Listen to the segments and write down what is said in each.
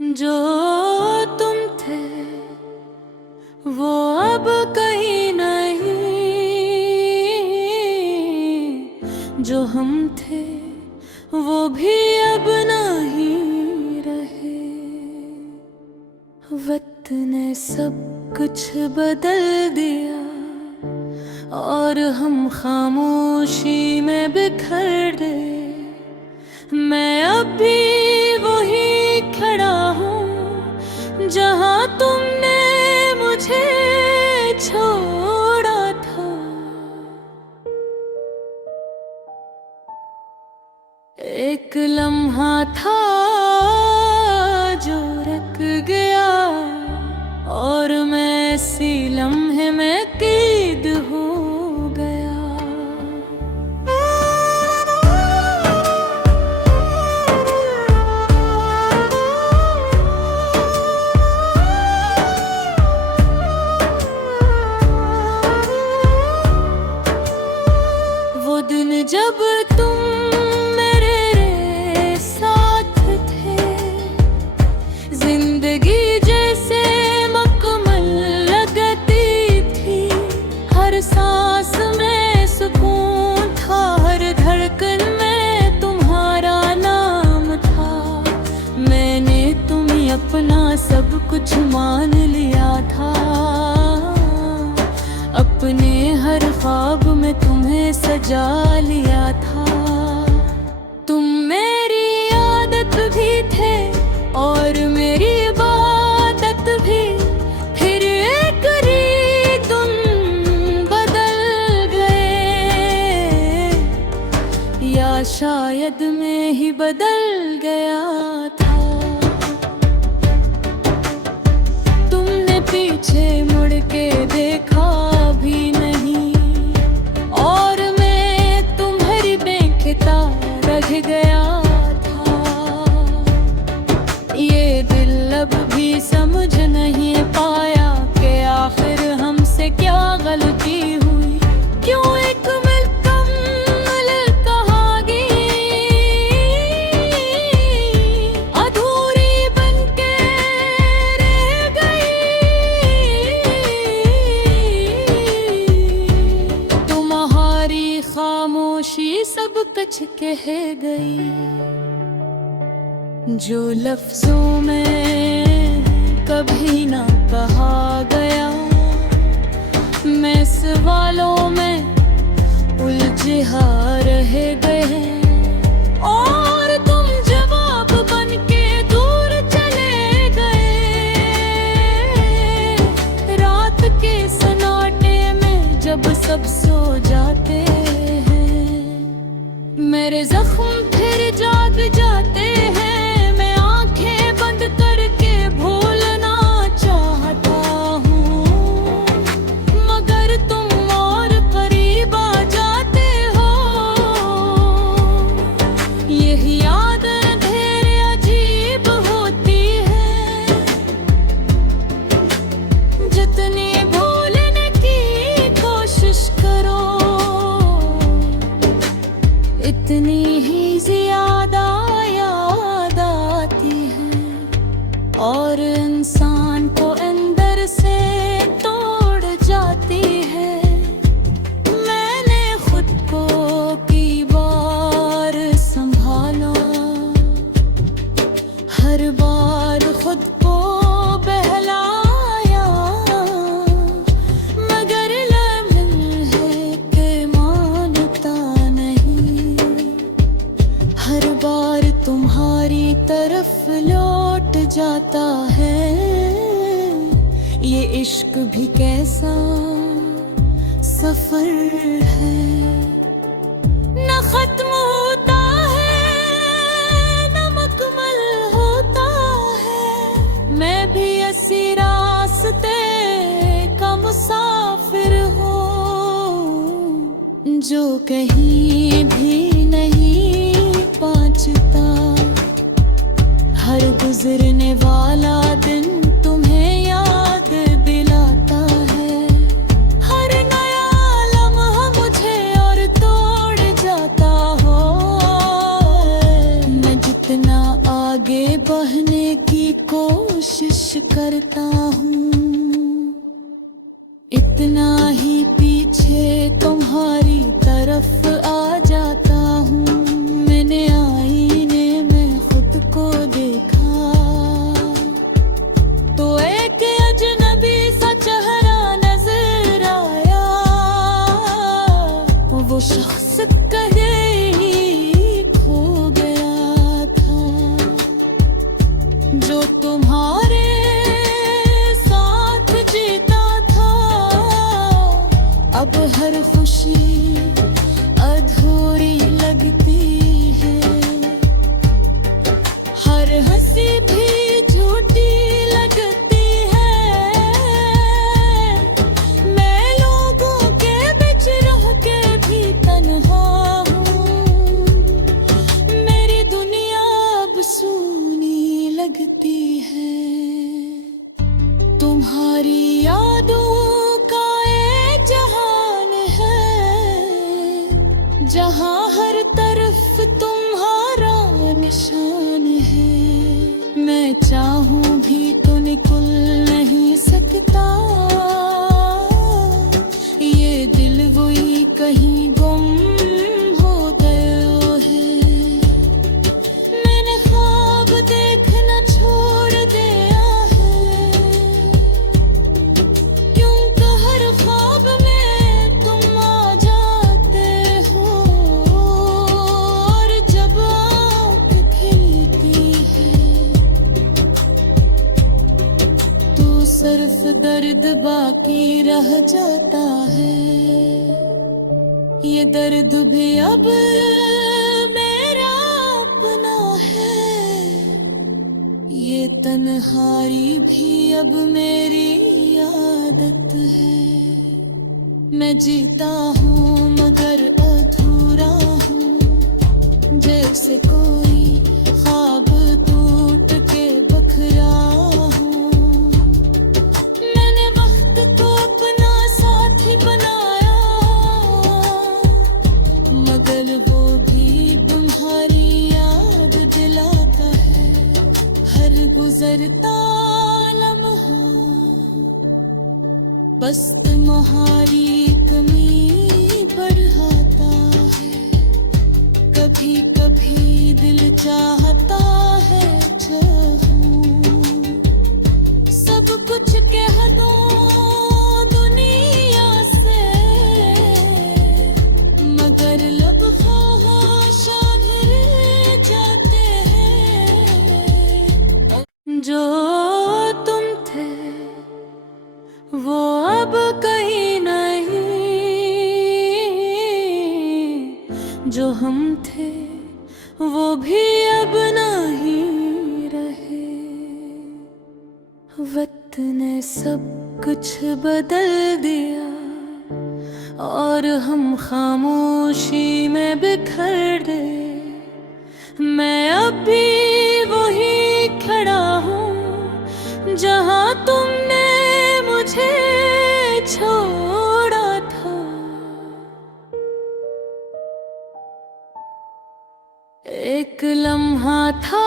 जो तुम थे वो अब कहीं नहीं, जो हम थे वो भी अब नहीं रहे। वक्त ने सब कुछ बदल दिया और हम खामोशी में बिखर गए। मैं अब भी वही खड़ा हूँ जहाँ तुमने मुझे छोड़ा था। एक लम्हा था जो रुक गया और मैं इसी लम्हे में कैद हो गया। वो दिन जब तुम मेरे साथ थे, जिंदगी जैसे मकमल लगती थी। हर सांस में सुकून था, हर धड़कन में तुम्हारा नाम था। मैंने तुम्हें अपना सब कुछ मान लिया था, अपने हर ख्वाब में तुम्हें सजा लिया था। तुम मेरी आदत भी थे और मेरी इबादत भी, फिर एक तुम बदल गए, या शायद मैं ही बदल गया था। तुमने पीछे मुड़ के देखा भी नहीं और मैं तुम्हारी बेखता रह गया था। ये दिल अब भी समझ नहीं पाया कि आखिर हमसे क्या गलती हुई। क्यों एक मुकम्मल कहानी अधूरी बनके रह गई। तुम्हारी खामोशी सब कुछ कह गई, जो लफ्जों में कभी ना कहा गया। मैं सवालों में उलझे रह गए और तुम जवाब बनके दूर चले गए। रात के सन्नाटे में जब सब सो जाते हैं, मेरे जख्म फिर जाग जाते हैं। मैं आंखें बंद करके भूलना चाहता हूँ, मगर तुम और करीब आ जाते हो। यही याद अंधेरे अजीब होती है, जितनी भूलने की कोशिश करो इतनी ही ज्यादा याद आती है और इंसान को अंदर से तोड़ जाती है। मैंने खुद को कई बार संभाला, हर बार खुद को बहलाया, मगर लम्हे के मानता नहीं। हर बार तुम्हारी तरफ लौट जाता है। ये इश्क भी कैसा सफर है, न खत्म होता है न मुकम्मल होता है। मैं भी इसी रास्ते का मुसाफिर हूँ, जो कहीं भी नहीं पहुँचता। हर गुजरने वाला दिन तुम्हें याद दिलाता है। हर नया लम्हा मुझे और तोड़ जाता हो। मैं जितना आगे बढ़ने की कोशिश करता हूँ, इतना ही पीछे तुम्हारी तरफ आ जाता हूँ। मैंने आईने में खुद को देखा तो एक अजनबी सा चेहरा नजर आया। वो शख्स कहीं खो गया था, जो तुम्हारे साथ जीता था। अब हर खुशी अधूरी लगती है, हर हंसी भी झूठी लगती है। मैं लोगों के बीच रह के भी तन्हा हूँ, मेरी दुनिया अब सूनी लगती है। तुम्हारी यादों का एक जहान है, जहाँ हर तरफ तुम्हारा निशान है। मैं चाहूं भी तो निकल नहीं सकता, ये दिल वही कहीं गुम हो गया है। मैंने ख्वाब देखना छोड़ दिया है, क्योंकि हर ख्वाब में तुम आ जाते हो। और जब आँख खिलती है तो सिर्फ दर्द बाकी रह जाता है। ये दर्द भी अब मेरा अपना है, ये तन्हाई भी अब मेरी आदत है। मैं जीता हूँ मगर अधूरा हूँ, जैसे कोई ख्वाब टूट के बखरा हूँ। मैंने वक्त को अपना साथी बनाया, मगर वो भी तुम्हारी याद दिलाता है। हर गुजरता लम्हा बस तुम्हारी कमी बढ़ाता है। कभी कभी दिल चाहता है चाहूं, सब कुछ कह दूं दुनिया से, मगर लब ख्वाहिशां घिर जाते हैं। जो तुम थे वो अब कहीं नहीं, जो हम थे वो भी अब नहीं रहे। वक्त ने सब कुछ बदल दिया और हम खामोशी में बिखर गए। मैं अब भी वही खड़ा हूँ जहाँ तुमने मुझे छोड़ा था। एक लम्हा था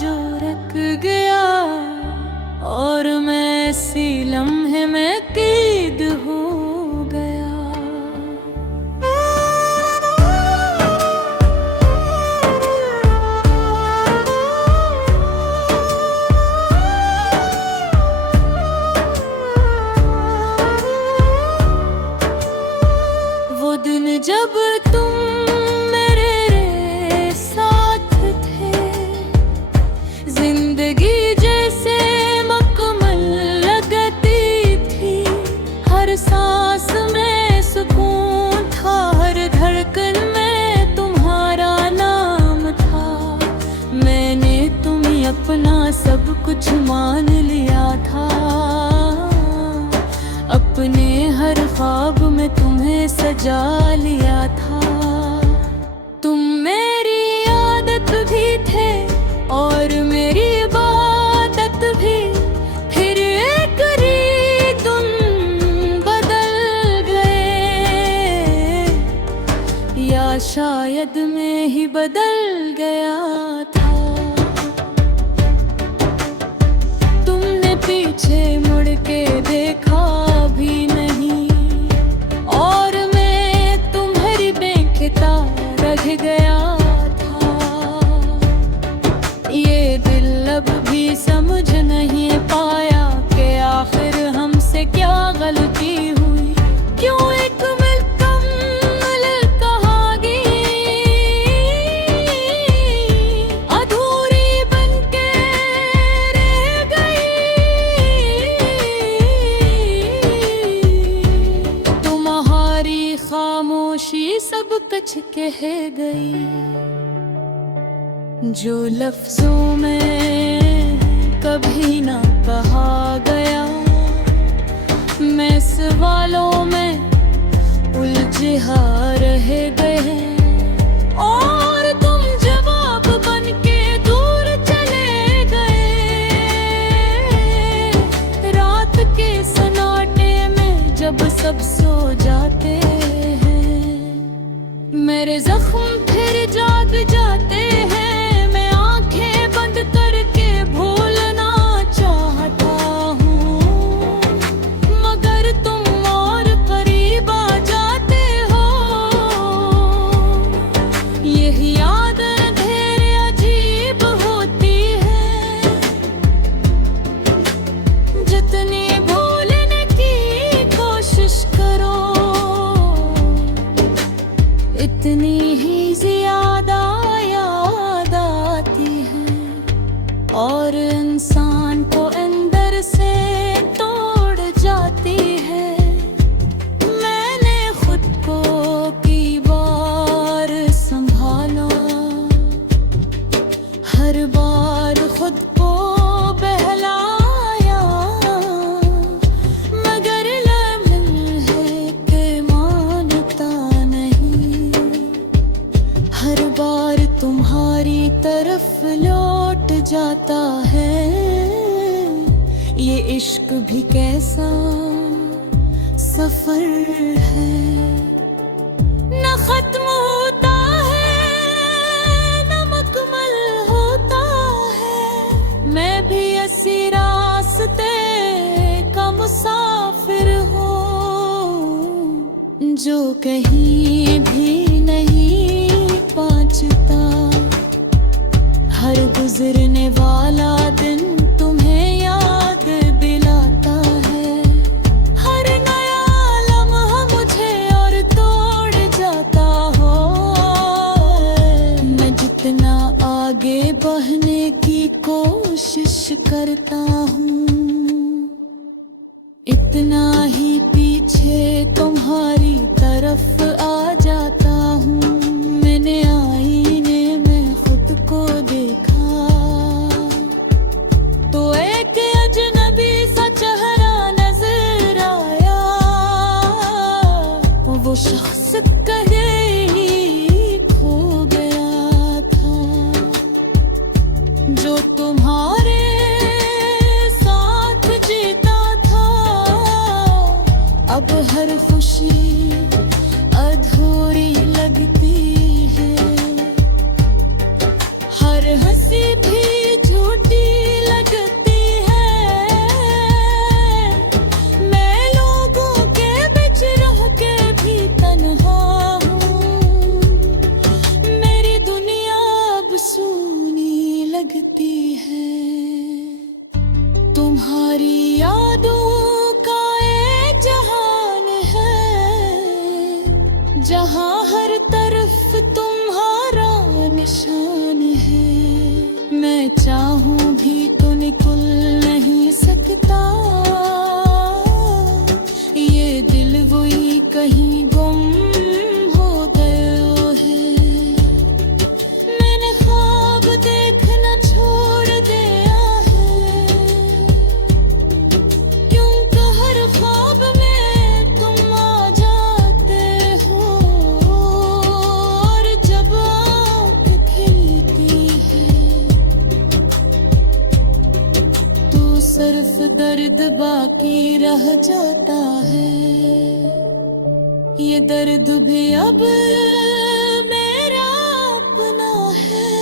जो रुक गया और मैं इसी लम्हे में कैद हो गया। वो दिन जब तुम मेरे साथ थे, जिंदगी जैसे मकमल लगती थी। हर सांस में सुकून था, हर धड़कन में तुम्हारा नाम था। मैंने तुम्हें अपना सब कुछ मान लिया था, अपने हर ख्वाब में तुम्हें सजा लिया था। तुम मेरी आदत भी थे और मेरी इबादत भी, फिर एक तुम बदल गए, या शायद मैं ही बदल गया था। ये दिल अब भी समझ नहीं पाया कि आखिर हमसे क्या गलती हुई, क्यों एक मुकम्मल कहानी अधूरी बनके रह गई। तुम्हारी खामोशी सब कुछ कह गई, जो लफ्जों में कभी ना कहा गया। मैं सवालों में उलझा रह गए और तुम जवाब बनके दूर चले गए। रात के सन्नाटे में जब सब सो जाते हैं, मेरे जख्म फिर जाग जाते हैं। इतनी ही ज्यादा याद आती है और इंसान को अंदर से तोड़ जाती है। मैंने खुद को की बार संभाला, हर बार खुद को बहलाया, मगर लम्हे के मानता नहीं। हर बार तुम्हारी तरफ लौट जाता है। ये इश्क भी कैसा सफर है, न खत्म होता है न मुकम्मल होता है। मैं भी इसी रास्ते का मुसाफिर हूँ, जो कहीं भी नहीं पहुंचता। हर गुजरने वाला दिन तुम्हें याद दिलाता है। हर नया लम्हा मुझे और तोड़ जाता हो। मैं जितना आगे बढ़ने की कोशिश करता हूँ, इतना ही पीछे तुम्हारी तरफ आ जाता हूँ। मैंने आईने में खुद को देखा तो एक अजनबी सा चेहरा नजर आया। वो शख्स कहीं खो गया था, जो तुम्हारे साथ जीता था। अब हर खुशी अधूरी लगती है, हर हंसी भी झूठी लगती है। मैं लोगों के बीच रह के भी तन्हा हूँ। मेरी दुनिया अब सूनी लगती है। तुम्हारी यादों का एक जहान है, जहाँ हर तरफ तुम्हारा निशान है। मैं चाहूं भी तो निकल नहीं सकता। ये दिल वही कहीं गुम हो गया है। मैंने ख्वाब देखना छोड़ दिया है, क्योंकि हर ख्वाब में तुम आ जाते हो। और जब आँख खिलती है तो सिर्फ दर्द बाकी रह जाता है। ये दर्द भी अब मेरा अपना है।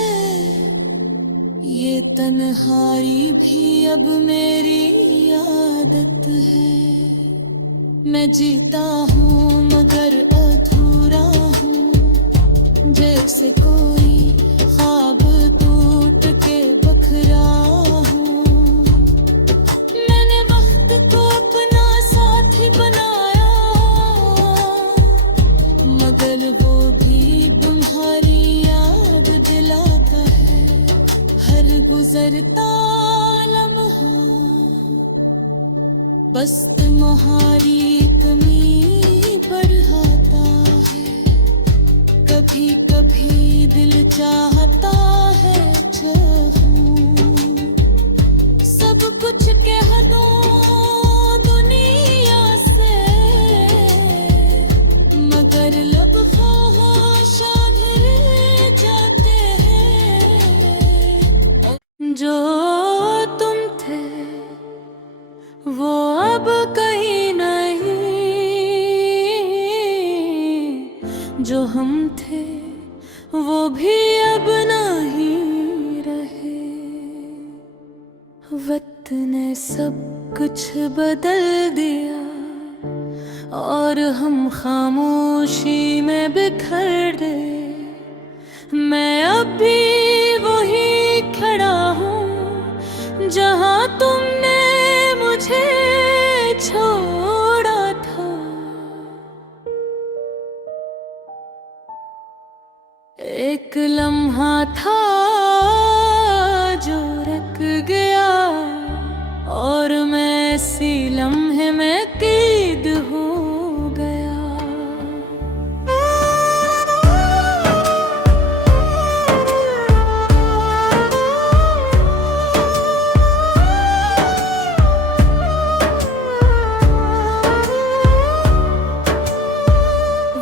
ये तन्हाई भी अब मेरी आदत है। मैं जीता हूँ मगर अधूरा हूँ, जैसे कोई ख्वाब टूट के गुजरता लम्हा बस तुम्हारी कमी बढ़ाता है। कभी कभी दिल चाहता है चाहूं सब कुछ कह दूं दुनिया से, मगर लब ख्वाहिशा घिर जाते हैं। जो तुम थे वो अब कहीं नहीं, जो हम थे वो भी अब नहीं रहे। वक्त ने सब कुछ बदल दिया और हम खामोशी में बिखर गए। मैं अब भी वही खड़ा हूँ जहाँ तुमने मुझे छोड़ा था। एक लम्हा था जो रख गया और मैं इसी लम्हे में कैद हो गया।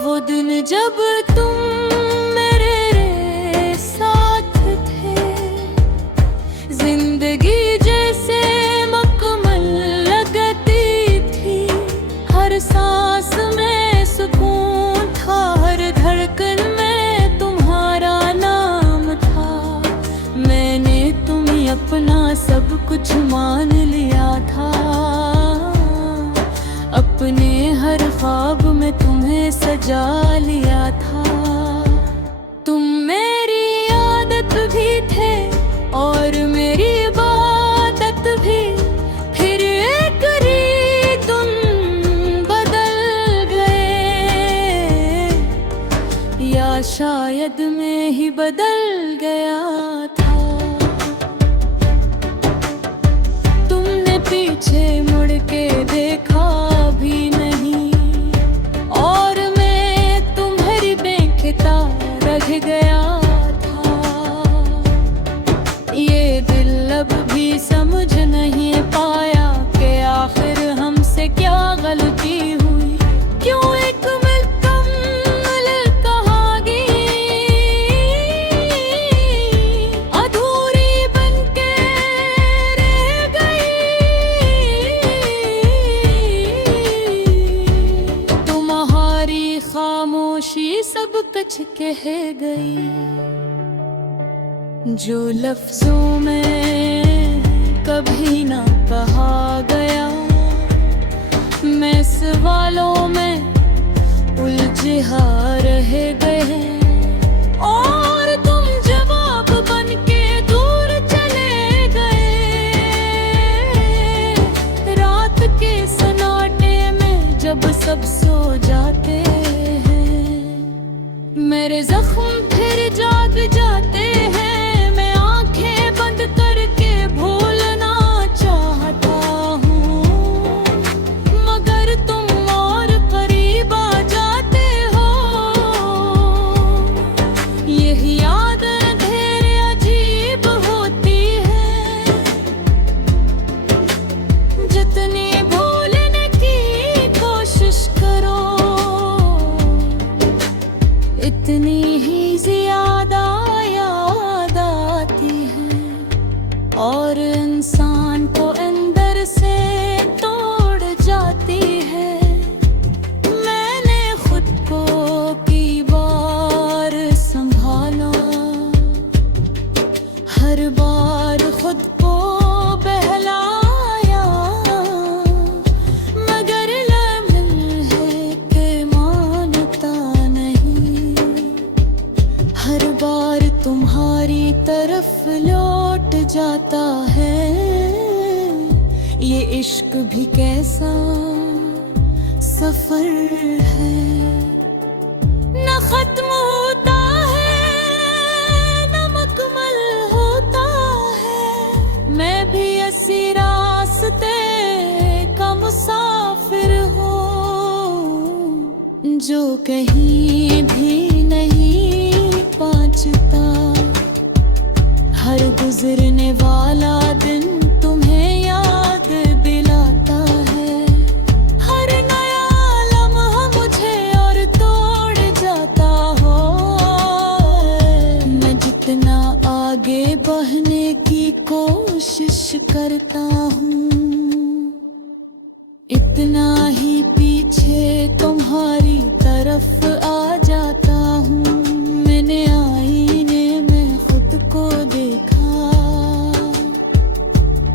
वो दिन जब तुम मेरे साथ थे, जिंदगी जैसे मकमल लगती थी। हर सांस में सुकून था, हर धड़कन में तुम्हारा नाम था। मैंने तुम्हें अपना सब कुछ मान लिया था, अपने हर ख्वाब में तुम्हें सजा लिया था। तुम मेरी आदत भी थे और मेरी इबादत भी, फिर एक तुम बदल गए, या शायद मैं ही बदल गया था। तुमने पीछे मुड़ के देखा भी नहीं और मैं तुम्हारी बेखता रह गया था। ये दिल अब भी समझ नहीं पाया कि आखिर हमसे क्या गलती हुई। क्यों एक मुकम्मल कहानी अधूरी बनके रह गई। तुम्हारी खामोशी सब कुछ कह गई, जो लफ्जों में कभी ना कहा गया। मैं सवालों में उलझे रह गए और तुम जवाब बनके दूर चले गए। रात के सन्नाटे में जब सब सो जाते हैं, मेरे जख्म फिर जाग जाते हैं। मैं आंखें बंद करके भूलना चाहता हूँ, मगर तुम और करीब आ जाते हो। यही याद ढेर अजीब होती है, जितनी भूलने की कोशिश करो इतनी ही ज्यादा याद आती है और इंसान को अंदर से तोड़ जाती है। मैंने खुद को की बार संभाला, हर बार खुद को बहलाया, मगर लम्हे के मानता नहीं। हर बार तुम्हारी तरफ लौट जाता है। ये इश्क भी कैसा सफर है, न खत्म होता है न मुकम्मल होता है। जो कहीं भी नहीं पहुंचता। हर गुजरने वाला दिन तुम्हें याद दिलाता है। हर नया लम्हा मुझे और तोड़ जाता हो। मैं जितना आगे बढ़ने की कोशिश करता हूँ, इतना ही पीछे तुम्हारी तरफ आ जाता हूँ। मैंने आईने में खुद को देखा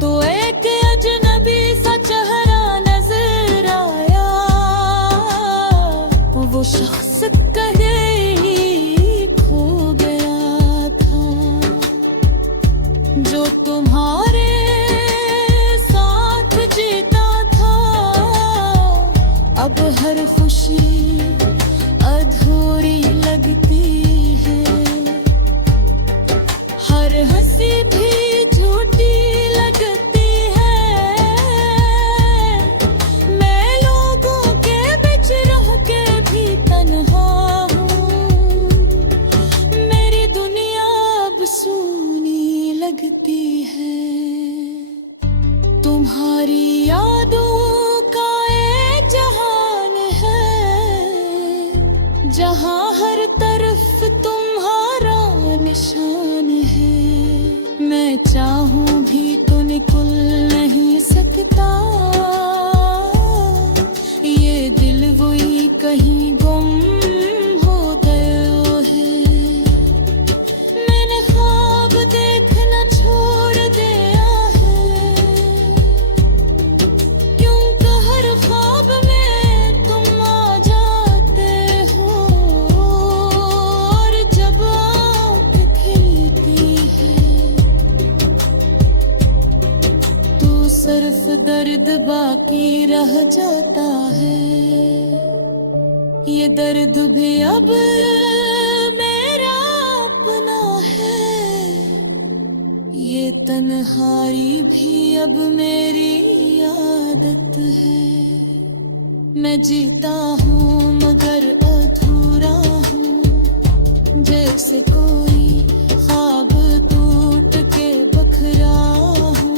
तो एक अजनबी सा चेहरा नजर आया। वो शख्स कहीं खो गया था, जो तुम्हारे साथ जीता था। अब हर खुशी अधूरी लगती है, हर हंसी भी झूठी लगती है। मैं लोगों के बीच रह के भी तन्हा हूँ। मेरी दुनिया अब सूनी लगती है। तुम्हारी यादों का एक जहान है, जहाँ हर तरफ तुम्हारा निशान है। मैं चाहूं भी तो निकल नहीं सकता। ये दिल वही कहीं गुम हो गया है। मैंने ख्वाब देखना छोड़ दिया है, क्योंकि हर ख्वाब में तुम आ जाते हो। और जब आँख खिलती है तो सिर्फ दर्द बाकी रह जाता है। ये दर्द भी अब मेरा अपना है। ये तन्हाई भी अब मेरी आदत है। मैं जीता हूँ मगर अधूरा हूँ, जैसे कोई ख्वाब टूट के बखरा हूँ।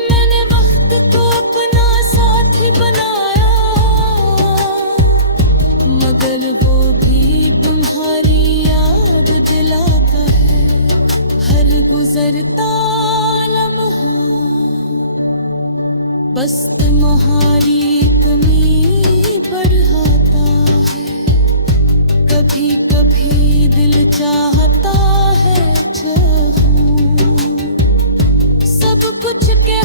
मैंने वक्त को अपना साथी बनाया, मगर वो भी तुम्हारी याद दिलाता है। हर गुजरता लम्हा बस तुम्हारी कमी बढ़ाता है। कभी कभी दिल चाहता है चाहूं सब कुछ के